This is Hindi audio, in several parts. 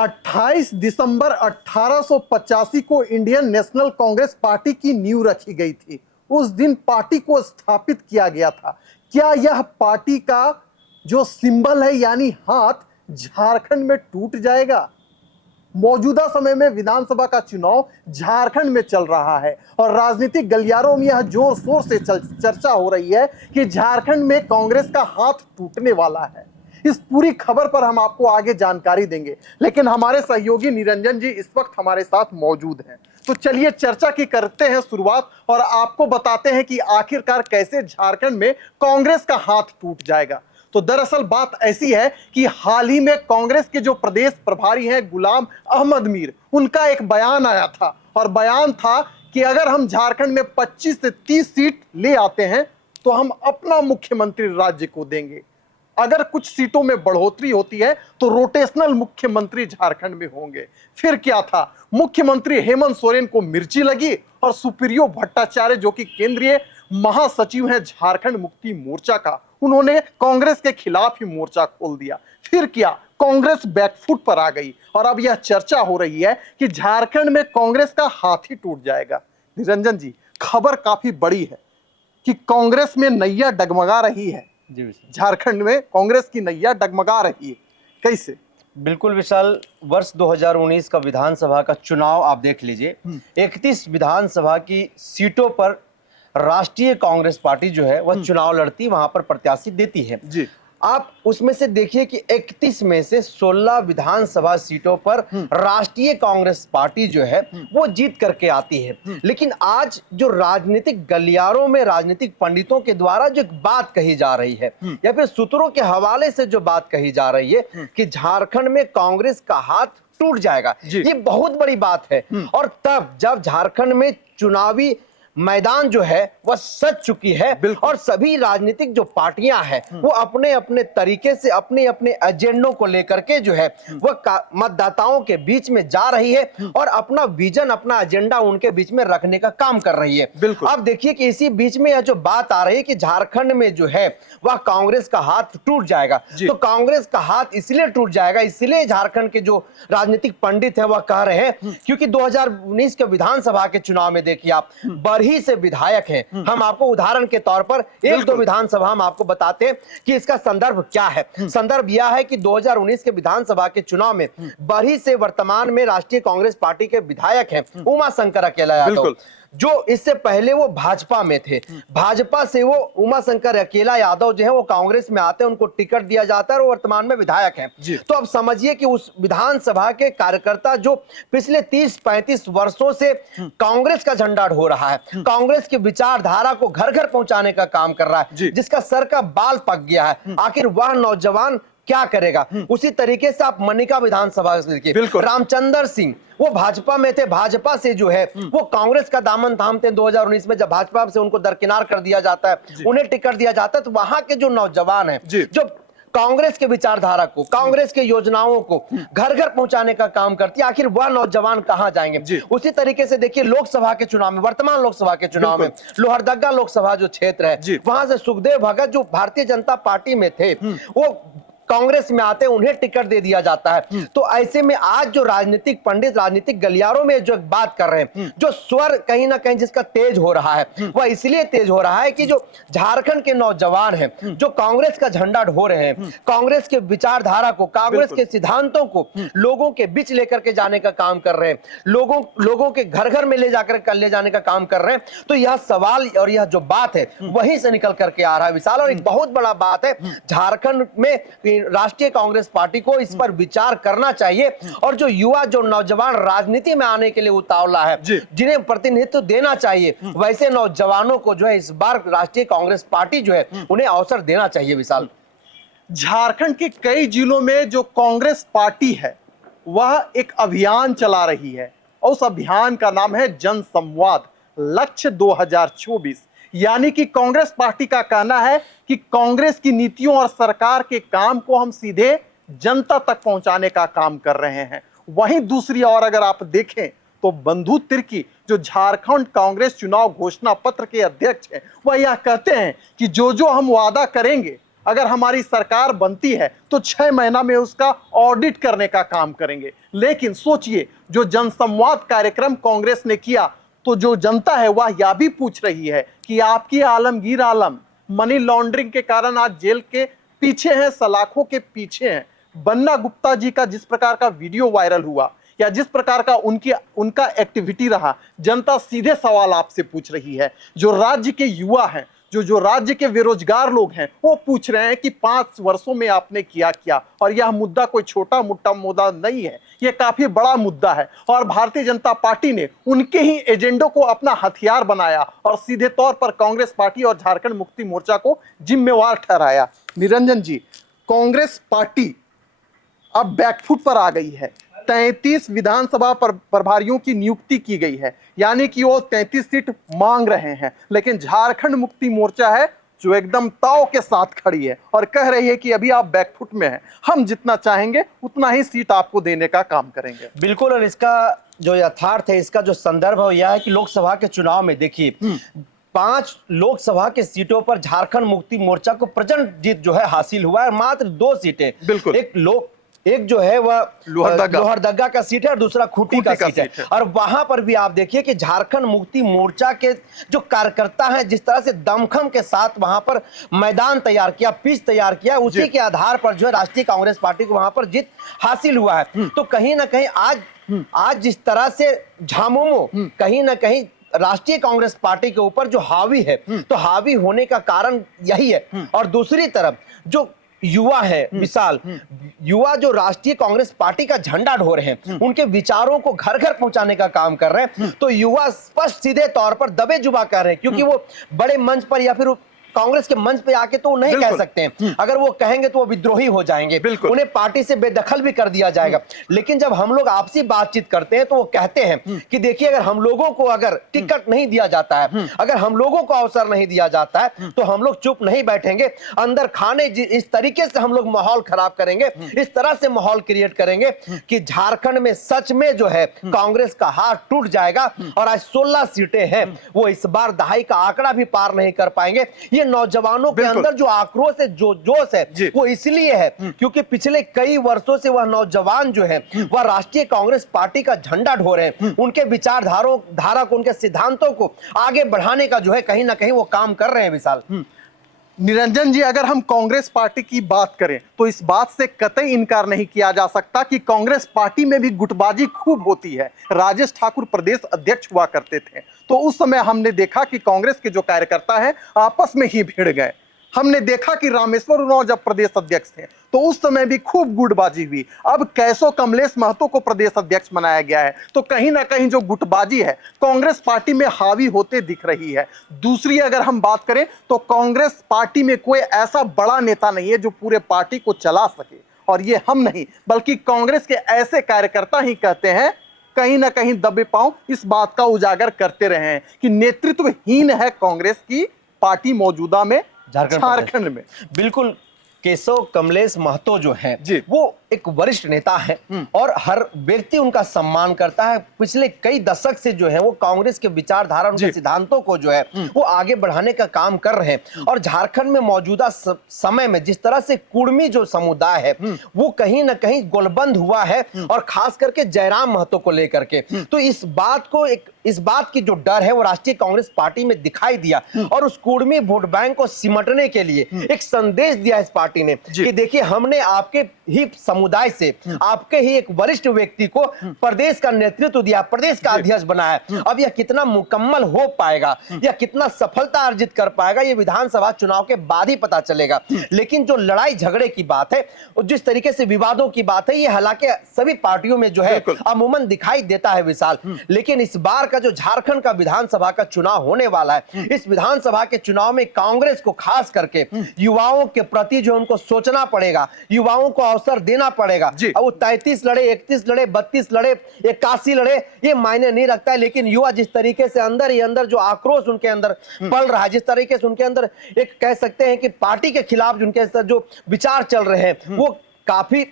28 दिसंबर 1885 को इंडियन नेशनल कांग्रेस पार्टी की नींव रखी गई थी। उस दिन पार्टी को स्थापित किया गया था। क्या यह पार्टी का जो सिंबल है यानी हाथ झारखंड में टूट जाएगा? मौजूदा समय में विधानसभा का चुनाव झारखंड में चल रहा है और राजनीतिक गलियारों में यह जोर शोर से चर्चा हो रही है कि झारखंड में कांग्रेस का हाथ टूटने वाला है। इस पूरी खबर पर हम आपको आगे जानकारी देंगे, लेकिन हमारे सहयोगी निरंजन जी इस वक्त हमारे साथ मौजूद हैं। तो चलिए चर्चा की करते हैं शुरुआत और आपको बताते हैं कि आखिरकार कैसे झारखंड में कांग्रेस का हाथ टूट जाएगा। तो दरअसल बात ऐसी है कि हाल ही में कांग्रेस के जो प्रदेश प्रभारी हैं गुलाम अहमद मीर, उनका एक बयान आया था और बयान था कि अगर हम झारखंड में 25 से 30 सीट ले आते हैं तो हम अपना मुख्यमंत्री राज्य को देंगे। अगर कुछ सीटों में बढ़ोतरी होती है तो रोटेशनल मुख्यमंत्री झारखंड में होंगे। फिर क्या था, मुख्यमंत्री हेमंत सोरेन को मिर्ची लगी और सुप्रियो भट्टाचार्य जो कि केंद्रीय महासचिव हैं झारखंड मुक्ति मोर्चा का, उन्होंने कांग्रेस के खिलाफ ही मोर्चा खोल दिया। फिर क्या, कांग्रेस बैकफुट पर आ गई और अब यह चर्चा हो रही है कि झारखंड में कांग्रेस का हाथ ही टूट जाएगा। निरंजन जी, खबर काफी बड़ी है कि कांग्रेस में नैया डगमगा रही है। झारखंड में कांग्रेस की नैया डगमगा रही है, कैसे? बिल्कुल विशाल, वर्ष 2019 का विधानसभा का चुनाव आप देख लीजिए। 31 विधानसभा की सीटों पर राष्ट्रीय कांग्रेस पार्टी जो है वह चुनाव लड़ती, वहां पर प्रत्याशी देती है जी। आप उसमें से देखिए कि 31 में से 16 विधानसभा सीटों पर राष्ट्रीय कांग्रेस पार्टी जो है वो जीत करके आती है। लेकिन आज जो राजनीतिक गलियारों में राजनीतिक पंडितों के द्वारा जो एक बात कही जा रही है या फिर सूत्रों के हवाले से जो बात कही जा रही है कि झारखंड में कांग्रेस का हाथ टूट जाएगा, ये बहुत बड़ी बात है। और तब जब झारखंड में चुनावी मैदान जो है वह सज चुकी है और सभी राजनीतिक जो पार्टियां हैं वो अपने अपने तरीके से अपने अपने एजेंडों को लेकर के जो है वह मतदाताओं के बीच में जा रही है और अपना विजन, अपना एजेंडा उनके बीच में रखने का काम कर रही है। अब देखिए कि इसी बीच में यह जो बात आ रही है कि झारखंड में जो है वह कांग्रेस का हाथ टूट जाएगा, तो कांग्रेस का हाथ इसलिए टूट जाएगा, इसलिए झारखंड के जो राजनीतिक पंडित है वह कह रहे हैं क्योंकि 2019 के विधानसभा के चुनाव में देखिए आप बरही से विधायक हैं। हम आपको उदाहरण के तौर पर एक दो विधानसभा हम आपको बताते हैं कि इसका संदर्भ क्या है। संदर्भ यह है कि 2019 के विधानसभा के चुनाव में बरही से वर्तमान में राष्ट्रीय कांग्रेस पार्टी के विधायक हैं उमा शंकर अकेला यादव, जो इससे पहले वो भाजपा में थे। भाजपा से वो उमा शंकर अकेला यादव जो है वो कांग्रेस में आते हैं, उनको टिकट दिया जाता है और वर्तमान में विधायक हैं। तो अब समझिए कि उस विधानसभा के कार्यकर्ता जो पिछले 30-35 वर्षों से कांग्रेस का झंडा ढो रहा है, कांग्रेस की विचारधारा को घर घर पहुंचाने का काम कर रहा है, जिसका सर का बाल पक गया है, आखिर वह नौजवान क्या करेगा? उसी तरीके से आप मनिका विधानसभा देखिए, रामचंद्र सिंह वो भाजपा में थे, भाजपा से जो है वो कांग्रेस का दामन थामते हैं। 2019 में जब भाजपा से उनको दरकिनार कर दिया जाता है, उन्हें टिकट दिया जाता है, तो वहां के जो नौजवान हैं जो कांग्रेस के विचारधारा को, कांग्रेस के योजनाओं को घर घर पहुंचाने का काम करती है, आखिर वह नौजवान कहां जाएंगे? उसी तरीके से देखिए लोकसभा के चुनाव में, वर्तमान लोकसभा के चुनाव में लोहरदगा लोकसभा जो क्षेत्र है वहां से सुखदेव भगत जो भारतीय जनता पार्टी में थे वो कांग्रेस में आते, उन्हें टिकट दे दिया जाता है। तो ऐसे में आज जो राजनीतिक पंडित राजनीतिक गलियारों में जो बात कर रहे हैं, जो स्वर कहीं ना कहीं जिसका तेज हो रहा है वह इसलिए तेज हो रहा है कि जो झारखंड के नौजवान हैं जो कांग्रेस का झंडा ढो रहे हैं, कांग्रेस के विचारधारा को, कांग्रेस के सिद्धांतों को लोगों के बीच लेकर के जाने का काम कर रहे हैं, लोगों के घर घर में ले जाने का काम कर रहे हैं। तो यह सवाल और यह जो बात है वहीं से निकल करके आ रहा है विशाल, और एक बहुत बड़ा बात है झारखंड में राष्ट्रीय कांग्रेस पार्टी को इस पर विचार करना चाहिए और जो युवा, जो नौजवान राजनीति में आने के लिए उतावला है, जिन्हें प्रतिनिधित्व देना चाहिए, वैसे नौजवानों को जो है इस बार राष्ट्रीय कांग्रेस पार्टी जो है उन्हें अवसर देना चाहिए विशाल। झारखंड के कई जिलों में जो कांग्रेस पार्टी है वह एक अभियान चला रही है और उस अभियान का नाम है जन संवाद लक्ष्य 2024। यानी कि कांग्रेस पार्टी का कहना है कि कांग्रेस की नीतियों और सरकार के काम को हम सीधे जनता तक पहुंचाने का काम कर रहे हैं। वहीं दूसरी ओर अगर आप देखें तो बंधु तिर्की जो झारखंड कांग्रेस चुनाव घोषणा पत्र के अध्यक्ष हैं, वह यह कहते हैं कि जो जो हम वादा करेंगे अगर हमारी सरकार बनती है तो 6 महीना में उसका ऑडिट करने का काम करेंगे। लेकिन सोचिए, जो जनसंवाद कार्यक्रम कांग्रेस ने किया, तो जो जनता है वह यह भी पूछ रही है कि आपकी आलमगीर आलम मनी लॉन्ड्रिंग के कारण आज जेल के पीछे हैं, सलाखों के पीछे हैं। बन्ना गुप्ता जी का जिस प्रकार का वीडियो वायरल हुआ या जिस प्रकार का उनका एक्टिविटी रहा, जनता सीधे सवाल आपसे पूछ रही है। जो राज्य के युवा हैं, जो राज्य के बेरोजगार लोग हैं, वो पूछ रहे हैं कि 5 वर्षों में आपने किया क्या। और यह मुद्दा कोई छोटा मोटा मुद्दा नहीं है, यह काफी बड़ा मुद्दा है। और भारतीय जनता पार्टी ने उनके ही एजेंडों को अपना हथियार बनाया और सीधे तौर पर कांग्रेस पार्टी और झारखंड मुक्ति मोर्चा को जिम्मेवार ठहराया। निरंजन जी, कांग्रेस पार्टी अब बैकफुट पर आ गई है। 33 विधानसभा प्रभारियों की नियुक्ति की गई है, यानी कि वो 33 सीट मांग रहे हैं। लेकिन झारखंड मुक्ति मोर्चा है जो एकदम ताव के साथ खड़ी है और कह रही है कि अभी आप बैकफुट में हैं, हम जितना चाहेंगे उतना ही सीट आपको देने का काम करेंगे। बिल्कुल। और इसका जो यथार्थ है, इसका जो संदर्भ है, यह है कि लोकसभा के चुनाव में देखिए 5 लोकसभा के सीटों पर झारखंड मुक्ति मोर्चा को प्रचंड जीत जो है हासिल हुआ है। मात्र 2 सीटें, बिल्कुल, एक जो है वह लोहरदगा का सीट है और दूसरा खूंटी का सीट है। और वहां पर भी आप देखिए कि झारखंड मुक्ति मोर्चा के जो कार्यकर्ता हैं, जिस तरह से दमखम के साथ वहां पर मैदान तैयार किया, पिच तैयार किया, उसी के आधार पर जो है राष्ट्रीय कांग्रेस पार्टी को वहां पर जीत हासिल हुआ है। तो कहीं ना कहीं आज जिस तरह से झामुमो कहीं ना कहीं राष्ट्रीय कांग्रेस पार्टी के ऊपर जो हावी है, तो हावी होने का कारण यही है। और दूसरी तरफ जो युवा है विशाल, युवा जो राष्ट्रीय कांग्रेस पार्टी का झंडा ढो रहे हैं, उनके विचारों को घर घर पहुंचाने का काम कर रहे हैं। तो युवा स्पष्ट सीधे तौर पर दबे जुबा कर रहे हैं, क्योंकि वो बड़े मंच पर या फिर कांग्रेस के मंच पे आके तो नहीं कह सकते हैं। अगर वो कहेंगे तो वो विद्रोही हो जाएंगे, उन्हें पार्टी से बेदखल भी कर दिया जाएगा। लेकिन जब हम लोग आपसी बातचीत करते हैं तो वो कहते हैं कि देखिए, अगर हम लोगों को अगर टिकट नहीं दिया जाता है, अगर हम लोगों को अवसर नहीं दिया जाता है, तो हम लोग चुप नहीं बैठेंगे। अंदर खाने इस तरीके से हम लोग माहौल खराब करेंगे, इस तरह से माहौल क्रिएट करेंगे कि झारखंड में सच में जो है कांग्रेस का हाथ टूट जाएगा। और आज 16 सीटें हैं, वो इस बार दहाई का आंकड़ा भी पार नहीं कर पाएंगे। ये नौजवानों के अंदर जो आक्रोश है, जो जोश है, वो इसलिए है क्योंकि पिछले कई वर्षों से वह नौजवान जो है वह राष्ट्रीय कांग्रेस पार्टी का झंडा ढो रहे हैं। उनके धारा को, उनके सिद्धांतों को आगे बढ़ाने का जो है कहीं ना कहीं वो काम कर रहे हैं विशाल। निरंजन जी, अगर हम कांग्रेस पार्टी की बात करें तो इस बात से कतई इनकार नहीं किया जा सकता कि कांग्रेस पार्टी में भी गुटबाजी खूब होती है। राजेश ठाकुर प्रदेश अध्यक्ष हुआ करते थे, तो उस समय हमने देखा कि कांग्रेस के जो कार्यकर्ता हैं आपस में ही भिड़ गए। हमने देखा कि रामेश्वर उरांव जब प्रदेश अध्यक्ष थे तो उस समय भी खूब गुटबाजी हुई। अब कैसो कमलेश महतो को प्रदेश अध्यक्ष बनाया गया है, तो कहीं ना कहीं जो गुटबाजी है कांग्रेस पार्टी में हावी होते दिख रही है। दूसरी अगर हम बात करें तो कांग्रेस पार्टी में कोई ऐसा बड़ा नेता नहीं है जो पूरे पार्टी को चला सके, और ये हम नहीं बल्कि कांग्रेस के ऐसे कार्यकर्ता ही कहते हैं, कहीं ना कहीं दबे पांव इस बात का उजागर करते रहे हैं कि नेतृत्वहीन है कांग्रेस की पार्टी मौजूदा में झारखंड में। बिल्कुल। केशव कमलेश महतो जो है वो एक वरिष्ठ नेता है और हर व्यक्ति उनका सम्मान करता है। पिछले कई दशक से जो है वो कांग्रेस के विचारधारा, उनके सिद्धांतों को जो है वो आगे बढ़ाने का काम कर रहे हैं। और झारखंड में मौजूदा समय में जिस तरह से कुर्मी जो समुदाय है वो कहीं ना कहीं गोलबंद हुआ है, और खास करके जयराम महतो को लेकर के, तो इस बात की जो डर है वो राष्ट्रीय कांग्रेस पार्टी में दिखाई दिया। और उस कुर्मी वोट बैंक को सिमटने के लिए एक संदेश दिया इस पार्टी ने कि देखिए, हमने आपके ही समुदाय से, आपके ही एक वरिष्ठ व्यक्ति को प्रदेश का नेतृत्व दिया, प्रदेश का अध्यक्ष बनाया। अब यह कितना मुकम्मल हो पाएगा या कितना सफलता अर्जित कर पाएगा, यह विधानसभा चुनाव के बाद ही पता चलेगा। लेकिन जो लड़ाई झगड़े की बात है और जिस तरीके से विवादों की बात है, ये हालांकि सभी पार्टियों में जो है अमूमन दिखाई देता है विशाल। लेकिन इस बार का जो झारखंड का विधानसभा का चुनाव होने वाला है, इस विधानसभा के चुनाव में कांग्रेस को खास करके युवाओं के प्रति जो उनको सोचना पड़ेगा, युवाओं को अवसर देना पड़ेगा। अब वो 33 लड़े, 31 लड़े, 32 लड़े, 81 लड़े, ये मायने नहीं रखता है। लेकिन युवा जिस तरीके से अंदर ही अंदर जो आक्रोश उनके अंदर पल रहा है, जिस तरीके से उनके अंदर एक कह सकते हैं कि पार्टी के खिलाफ उनके जो विचार चल रहे हैं वो काफी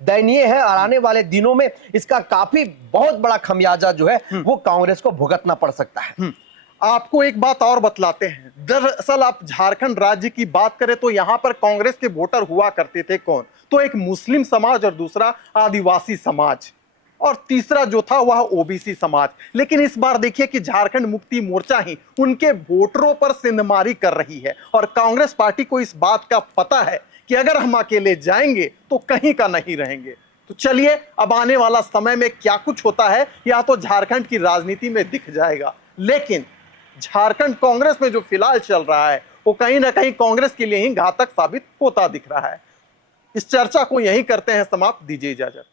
दयनीय है। और आने वाले दिनों में इसका काफी बहुत बड़ा खमियाजा जो है वो कांग्रेस को भुगतना पड़ सकता है। आपको एक बात और बतलाते हैं। दरअसल आप झारखंड राज्य की बात करें तो यहां पर कांग्रेस के वोटर हुआ करते थे कौन? तो एक मुस्लिम समाज और दूसरा आदिवासी समाज और तीसरा जो था वह ओबीसी समाज। लेकिन इस बार देखिए कि झारखंड मुक्ति मोर्चा ही उनके वोटरों पर सिंधमारी कर रही है और कांग्रेस पार्टी को इस बात का पता है कि अगर हम अकेले जाएंगे तो कहीं का नहीं रहेंगे। तो चलिए अब आने वाला समय में क्या कुछ होता है या तो झारखंड की राजनीति में दिख जाएगा। लेकिन झारखंड कांग्रेस में जो फिलहाल चल रहा है वो कहीं ना कहीं कांग्रेस के लिए ही घातक साबित होता दिख रहा है। इस चर्चा को यहीं करते हैं समाप्त। दीजिए इजाजत।